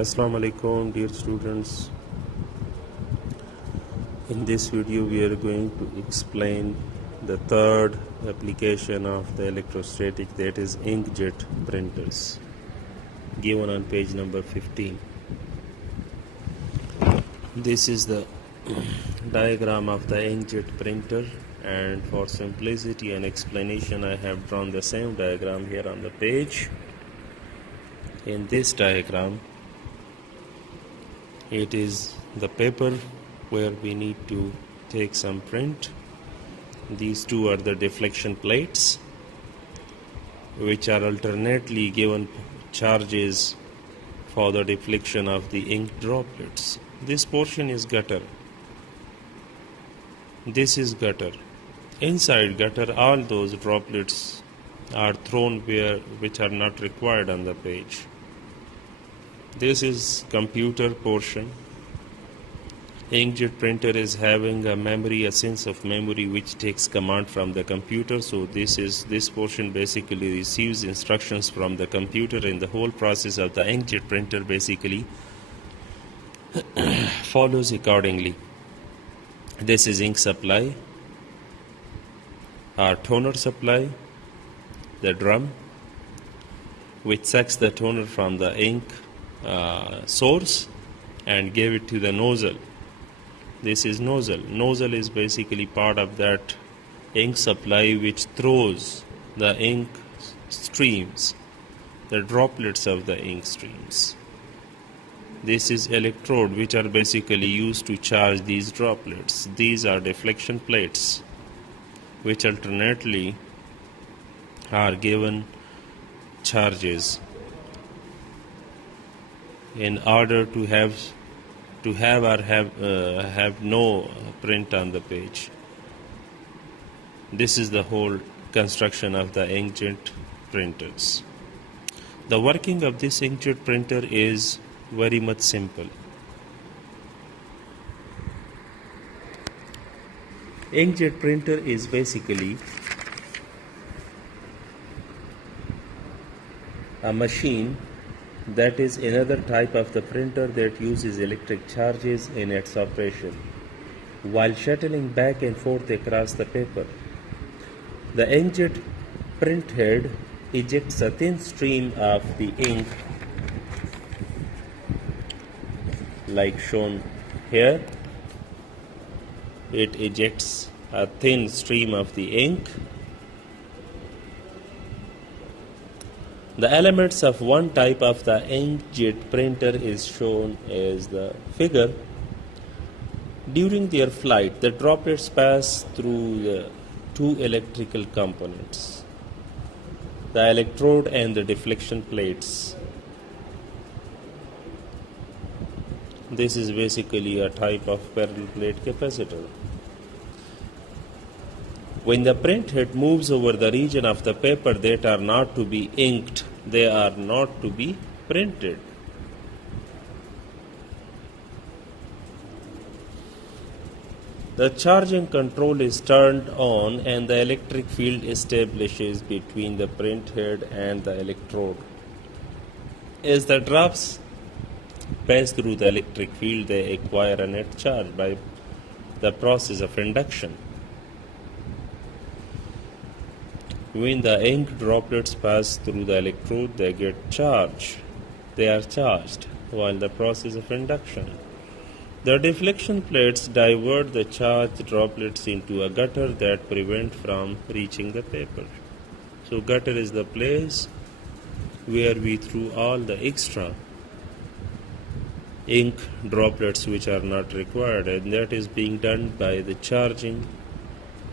Assalamu alaikum, dear students. In this video we are going to explain the third application of the electrostatic, that is inkjet printers, given on page number 15. This is the diagram of the inkjet printer, and for simplicity and explanation I have drawn the same diagram here on the page. In this diagram, it is the paper where we need to take some print. These two are the deflection plates, which are alternately given charges for the deflection of the ink droplets. This portion is gutter. This is gutter. Inside gutter, all those droplets are thrown which are not required on the page. This is computer portion. Inkjet printer is having a memory, a sense of memory, which takes command from the computer. So this portion basically receives instructions from the computer, and the whole process of the inkjet printer basically follows accordingly. This is ink supply, our toner supply, the drum, which sucks the toner from the ink source and gave it to the nozzle. This is nozzle. Nozzle is basically part of that ink supply which throws the ink streams, the droplets of the ink streams. This is electrode, which are basically used to charge these droplets. These are deflection plates, which alternately are given charges in order to have no print on the page. This is the whole construction of the inkjet printers. The working of this inkjet printer is very much simple. Inkjet printer is basically a machine that is another type of the printer that uses electric charges in its operation while shuttling back and forth across the paper. The inkjet print head ejects a thin stream of the ink, like shown here. It ejects a thin stream of the ink. The elements of one type of the inkjet printer is shown as the figure. During their flight, the droplets pass through the two electrical components, the electrode and the deflection plates. This is basically a type of parallel plate capacitor. When the print head moves over the region of the paper that are not to be inked, they are not to be printed. The charging control is turned on and the electric field establishes between the print head and the electrode. As the drops pass through the electric field, they acquire a net charge by the process of induction. When the ink droplets pass through the electrode, they get charged. They are charged while the process of induction. The deflection plates divert the charged droplets into a gutter that prevent from reaching the paper. So gutter is the place where we threw all the extra ink droplets which are not required, and that is being done by the charging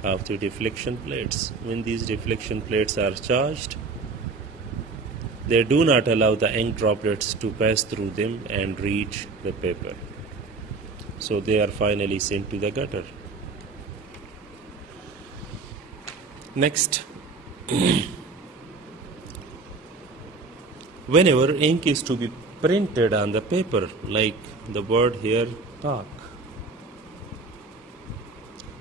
of the deflection plates. When these deflection plates are charged, they do not allow the ink droplets to pass through them and reach the paper. So they are finally sent to the gutter. Next, whenever ink is to be printed on the paper, like the word here, talk,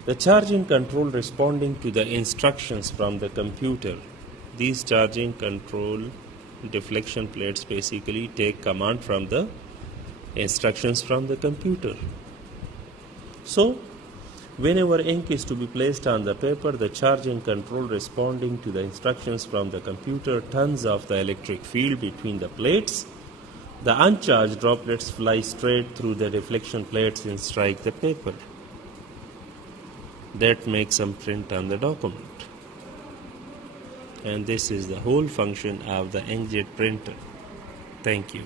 the charging control responding to the instructions from the computer. These charging control deflection plates basically take command from the instructions from the computer. So, whenever ink is to be placed on the paper, the charging control responding to the instructions from the computer turns off the electric field between the plates. The uncharged droplets fly straight through the deflection plates and strike the paper. That makes some print on the document. And this is the whole function of the inkjet printer. Thank you.